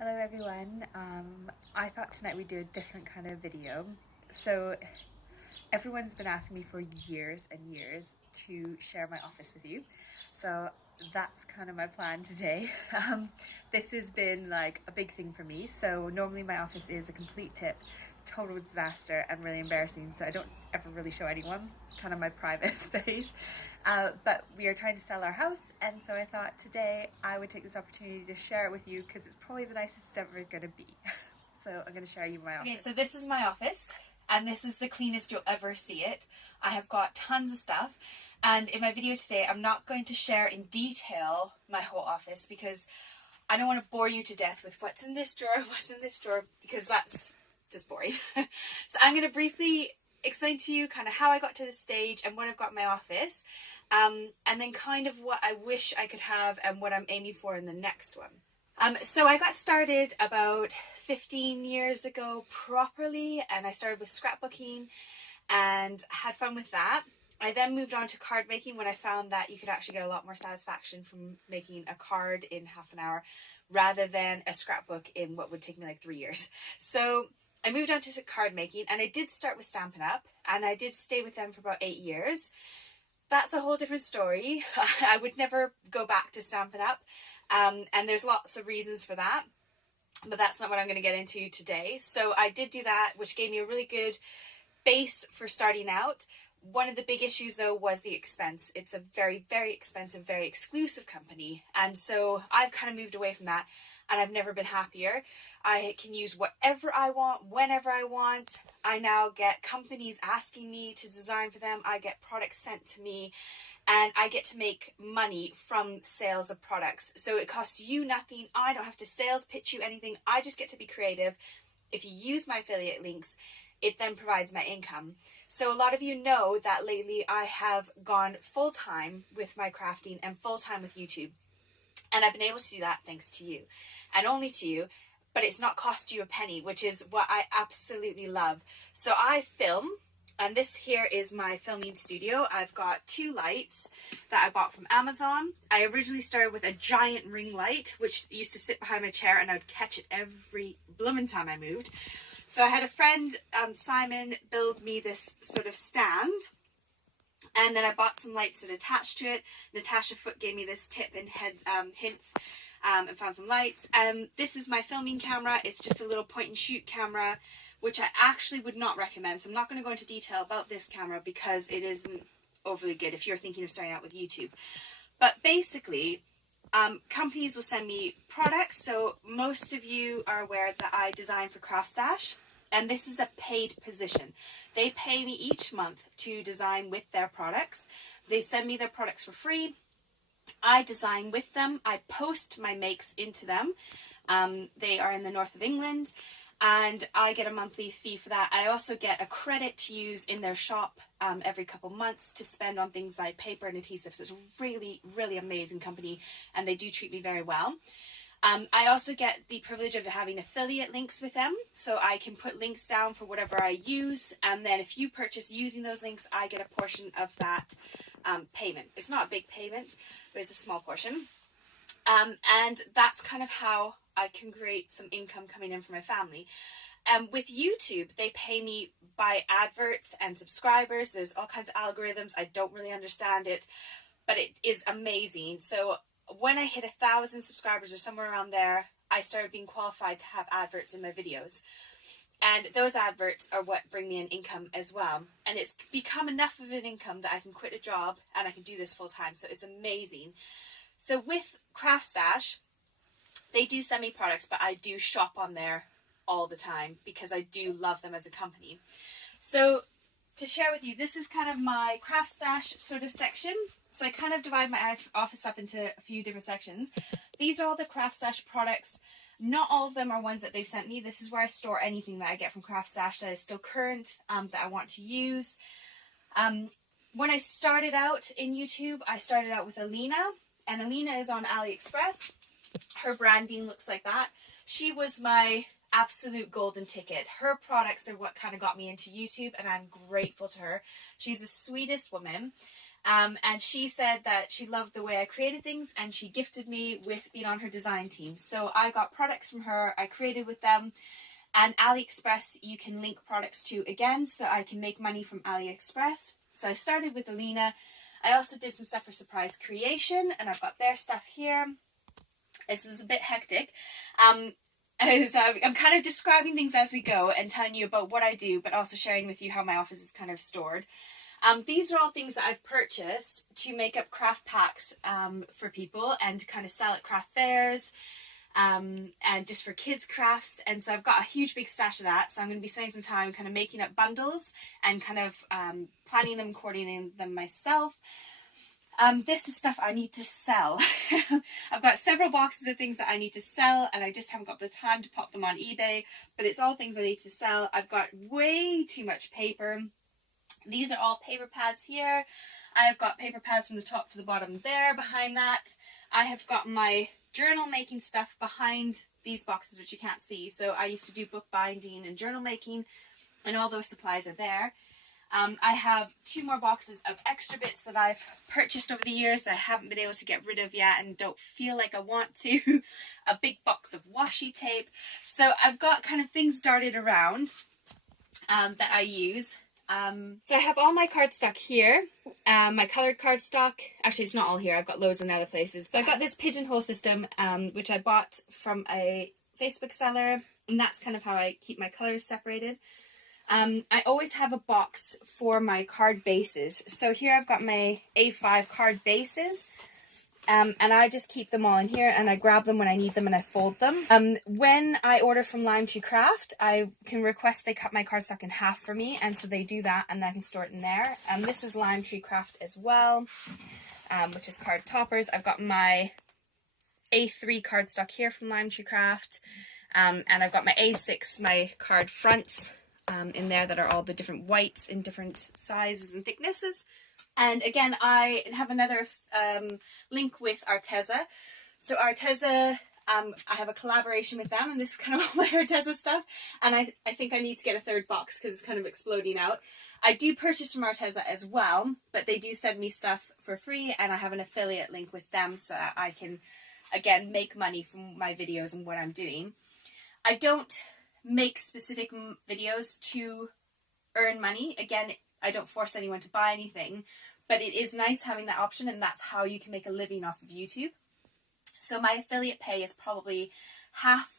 Hello everyone. I thought tonight we'd do a different kind of video. So everyone's been asking me for years and years to share my office with you. So that's kind of my plan today. This has been like a big thing for me. So normally my office is a complete tip, total disaster and really embarrassing. So I don't ever really show anyone, kind of my private space. But we are trying to sell our house, and so I thought today I would take this opportunity to share it with you because it's probably the nicest it's ever going to be. So I'm going to show you my office. Okay, so this is my office, and this is the cleanest you'll ever see it. I have got tons of stuff, and in my video today I'm not going to share in detail my whole office because I don't want to bore you to death with what's in this drawer, because that's just boring. So I'm going to briefly explain to you kind of how I got to this stage and what I've got in my office, and then kind of what I wish I could have and what I'm aiming for in the next one. So I got started about 15 years ago properly, and I started with scrapbooking and had fun with that. I then moved on to card making when I found that you could actually get a lot more satisfaction from making a card in half an hour rather than a scrapbook in what would take me like 3 years. So I moved on to card making, and I did start with Stampin' Up, and I did stay with them for about 8 years. That's a whole different story. I would never go back to Stampin' Up, and there's lots of reasons for that, but that's not what I'm going to get into today. So I did do that, which gave me a really good base for starting out. One of the big issues though was the expense. It's a very, very expensive, very exclusive company, and so I've kind of moved away from that, and I've never been happier. I can use whatever I want, whenever I want. I now get companies asking me to design for them. I get products sent to me, and I get to make money from sales of products. So it costs you nothing. I don't have to sales pitch you anything. I just get to be creative. If you use my affiliate links, it then provides my income. So a lot of you know that lately I have gone full-time with my crafting and full-time with YouTube. And I've been able to do that thanks to you, and only to you, but it's not cost you a penny, which is what I absolutely love. So I film, and this here is my filming studio. I've got 2 lights that I bought from Amazon. I originally started with a giant ring light, which used to sit behind my chair, and I would catch it every blooming time I moved. So I had a friend, Simon, build me this sort of stand. And then I bought some lights that attached to it. Natasha Foote gave me this tip and hints, and found some lights. And this is my filming camera. It's just a little point and shoot camera, which I actually would not recommend. So I'm not going to go into detail about this camera because it isn't overly good if you're thinking of starting out with YouTube. But basically, companies will send me products. So most of you are aware that I design for CraftStash. And this is a paid position. They pay me each month to design with their products. They send me their products for free. I design with them. I post my makes into them. They are in the north of England, and I get a monthly fee for that. I also get a credit to use in their shop every couple months to spend on things like paper and adhesives. So it's a really, really amazing company, and they do treat me very well. I also get the privilege of having affiliate links with them, so I can put links down for whatever I use, and then if you purchase using those links, I get a portion of that payment. It's not a big payment, but it's a small portion. And that's kind of how I can create some income coming in for my family. With YouTube, they pay me by adverts and subscribers. There's all kinds of algorithms. I don't really understand it, but it is amazing. So when I hit 1,000 subscribers or somewhere around there, I started being qualified to have adverts in my videos. And those adverts are what bring me an income as well. And it's become enough of an income that I can quit a job and I can do this full time. So it's amazing. So with CraftStash, they do send me products, but I do shop on there all the time because I do love them as a company. So to share with you, this is kind of my CraftStash sort of section. So I kind of divide my office up into a few different sections. These are all the CraftStash products. Not all of them are ones that they've sent me. This is where I store anything that I get from CraftStash that is still current, that I want to use. When I started out in YouTube, I started out with Alina, and Alina is on AliExpress. Her branding looks like that. She was my absolute golden ticket. Her products are what kind of got me into YouTube, and I'm grateful to her. She's the sweetest woman. And she said that she loved the way I created things, and she gifted me with being on her design team. So I got products from her, I created with them, and AliExpress you can link products to again, so I can make money from AliExpress. So I started with Alina. I also did some stuff for Surprise Creation, and I've got their stuff here. This is a bit hectic. As I'm kind of describing things as we go and telling you about what I do, but also sharing with you how my office is kind of stored. These are all things that I've purchased to make up craft packs for people and to kind of sell at craft fairs and just for kids crafts. And so I've got a huge big stash of that, so I'm going to be spending some time kind of making up bundles and kind of planning them, coordinating them myself. This is stuff I need to sell. I've got several boxes of things that I need to sell, and I just haven't got the time to pop them on eBay, but it's all things I need to sell. I've got way too much paper. These are all paper pads here. I have got paper pads from the top to the bottom there behind that. I have got my journal making stuff behind these boxes, which you can't see. So I used to do book binding and journal making, and all those supplies are there. I have 2 more boxes of extra bits that I've purchased over the years that I haven't been able to get rid of yet and don't feel like I want to. A big box of washi tape. So I've got kind of things darted around that I use. So I have all my cardstock here, my coloured cardstock. Actually, it's not all here. I've got loads in other places. So I've got this pigeonhole system, which I bought from a Facebook seller, and that's kind of how I keep my colours separated. I always have a box for my card bases. So here I've got my A5 card bases, and I just keep them all in here, and I grab them when I need them and I fold them. When I order from Lime Tree Craft, I can request they cut my cardstock in half for me, and so they do that, and I can store it in there. This is Lime Tree Craft as well, which is card toppers. I've got my A3 cardstock here from Lime Tree Craft, and I've got my A6, my card fronts, in there that are all the different whites in different sizes and thicknesses. And again, I have another link with Arteza. So Arteza, I have a collaboration with them, and this is kind of all my Arteza stuff. And I think I need to get a 3rd box because it's kind of exploding out. I do purchase from Arteza as well, but they do send me stuff for free, and I have an affiliate link with them so that I can, again, make money from my videos and what I'm doing. I don't make specific videos to earn money. Again, I don't force anyone to buy anything, but it is nice having that option, and that's how you can make a living off of YouTube. So my affiliate pay is probably half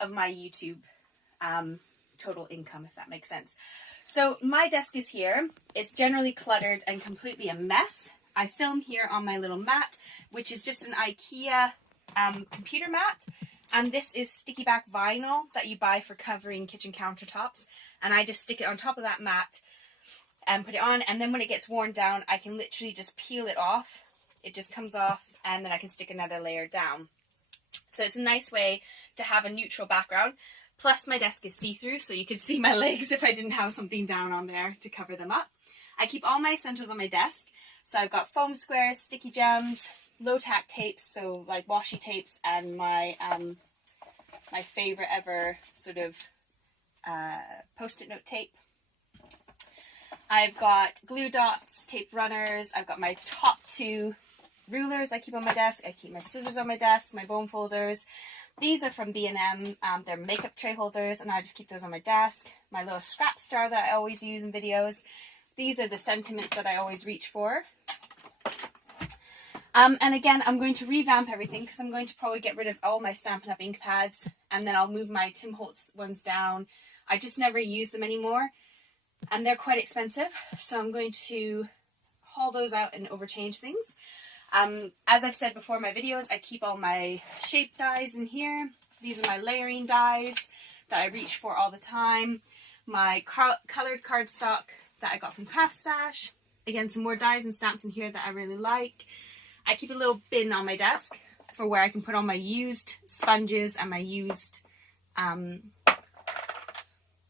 of my YouTube total income, if that makes sense. So my desk is here. It's generally cluttered and completely a mess. I film here on my little mat, which is just an IKEA computer mat. And this is sticky back vinyl that you buy for covering kitchen countertops. And I just stick it on top of that mat and put it on. And then when it gets worn down, I can literally just peel it off. It just comes off, and then I can stick another layer down. So it's a nice way to have a neutral background. Plus my desk is see-through, so you could see my legs if I didn't have something down on there to cover them up. I keep all my essentials on my desk. So I've got foam squares, sticky gems, low-tack tapes, so like washi tapes, and my my favorite ever sort of post-it note tape. I've got glue dots, tape runners. I've got my top 2 rulers I keep on my desk. I keep my scissors on my desk, my bone folders. These are from B&M. They're makeup tray holders, and I just keep those on my desk. My little scraps jar that I always use in videos. These are the sentiments that I always reach for. And again, I'm going to revamp everything because I'm going to probably get rid of all my Stampin' Up! Ink pads, and then I'll move my Tim Holtz ones down. I just never use them anymore, and they're quite expensive, so I'm going to haul those out and overchange things. As I've said before in my videos, I keep all my shape dies in here. These are my layering dies that I reach for all the time. My colored cardstock that I got from Craft Stash. Again, some more dies and stamps in here that I really like. I keep a little bin on my desk for where I can put all my used sponges and my used,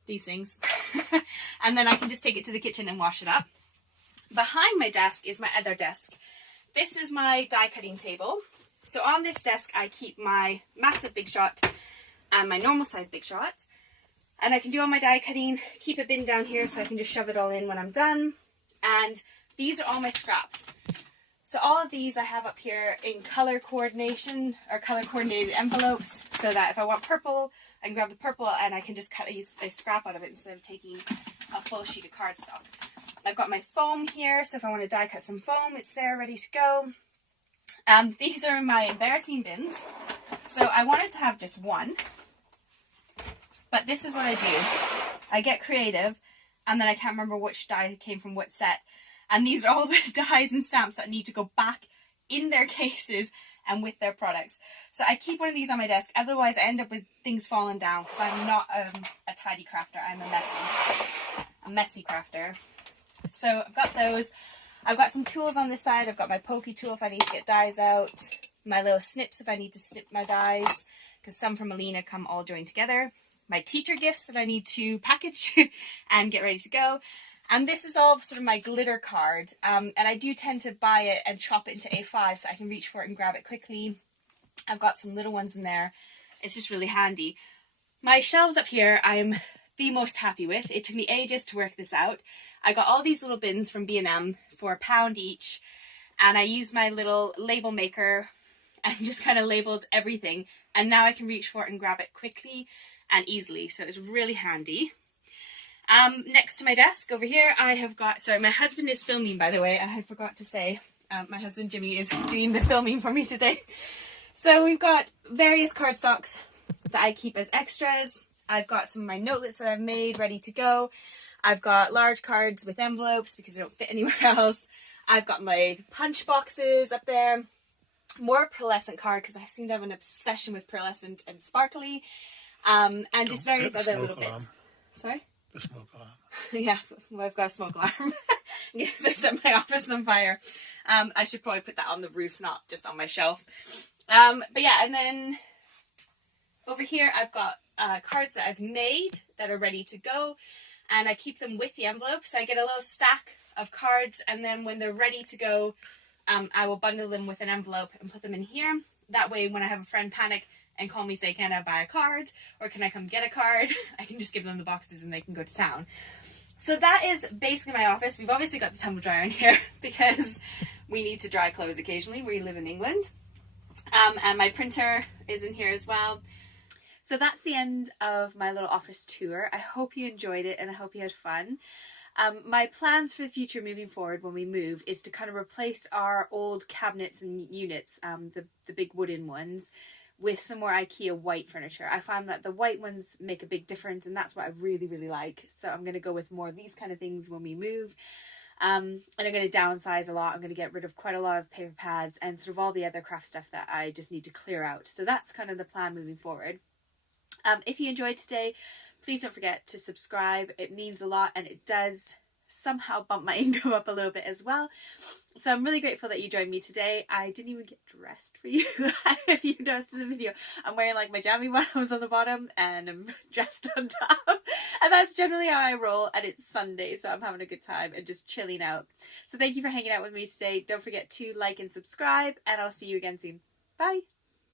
these things. And then I can just take it to the kitchen and wash it up. Behind my desk is my other desk. This is my die cutting table. So on this desk I keep my massive Big Shot and my normal size Big Shot. And I can do all my die cutting, keep a bin down here so I can just shove it all in when I'm done. And these are all my scraps. So all of these I have up here in color coordination or color coordinated envelopes, so that if I want purple, I can grab the purple and I can just cut a scrap out of it instead of taking a full sheet of cardstock. I've got my foam here, so if I want to die cut some foam, it's there ready to go. These are my embarrassing bins. So I wanted to have just one, but this is what I do. I get creative, and then I can't remember which die came from what set. And these are all the dies and stamps that need to go back in their cases and with their products. So I keep one of these on my desk, otherwise I end up with things falling down, because I'm not a tidy crafter, I'm a messy crafter. So I've got those. I've got some tools on this side. I've got my pokey tool if I need to get dies out, my little snips if I need to snip my dies, because some from Alina come all joined together, my teacher gifts that I need to package and get ready to go. And this is all sort of my glitter card, and I do tend to buy it and chop it into A5 so I can reach for it and grab it quickly. I've got some little ones in there. It's just really handy. My shelves up here I'm the most happy with. It took me ages to work this out. I got all these little bins from B&M for £1 each, and I used my little label maker and just kind of labeled everything, and now I can reach for it and grab it quickly and easily, so it's really handy. Next to my desk over here, I have got, sorry, my husband is filming, by the way, and I forgot to say, my husband Jimmy is doing the filming for me today. So we've got various cardstocks that I keep as extras. I've got some of my notelets that I've made ready to go. I've got large cards with envelopes because they don't fit anywhere else. I've got my punch boxes up there. More pearlescent card because I seem to have an obsession with pearlescent and sparkly. And just various other little bits. Sorry? The smoke alarm. Yeah, well, I've got a smoke alarm. In case I set my office on fire. I should probably put that on the roof, not just on my shelf. But yeah, and then over here I've got cards that I've made that are ready to go. And I keep them with the envelope. So I get a little stack of cards, and then when they're ready to go, I will bundle them with an envelope and put them in here. That way, when I have a friend panic and call me, say, can I buy a card? Or can I come get a card? I can just give them the boxes and they can go to town. So that is basically my office. We've obviously got the tumble dryer in here because we need to dry clothes occasionally. We live in England. And my printer is in here as well. So that's the end of my little office tour. I hope you enjoyed it and I hope you had fun. My plans for the future moving forward when we move is to kind of replace our old cabinets and units, the big wooden ones, with some more IKEA white furniture. I found that the white ones make a big difference, and that's what I really, really like. So I'm going to go with more of these kind of things when we move. And I'm going to downsize a lot. I'm going to get rid of quite a lot of paper pads and sort of all the other craft stuff that I just need to clear out. So that's kind of the plan moving forward. If you enjoyed today, please don't forget to subscribe. It means a lot, and it does somehow bump my income up a little bit as well. So I'm really grateful that you joined me today. I didn't even get dressed for you. If you noticed in the video, I'm wearing like my jammy bottoms on the bottom and I'm dressed on top. And that's generally how I roll, and it's Sunday, so I'm having a good time and just chilling out. So thank you for hanging out with me today. Don't forget to like and subscribe, and I'll see you again soon. Bye!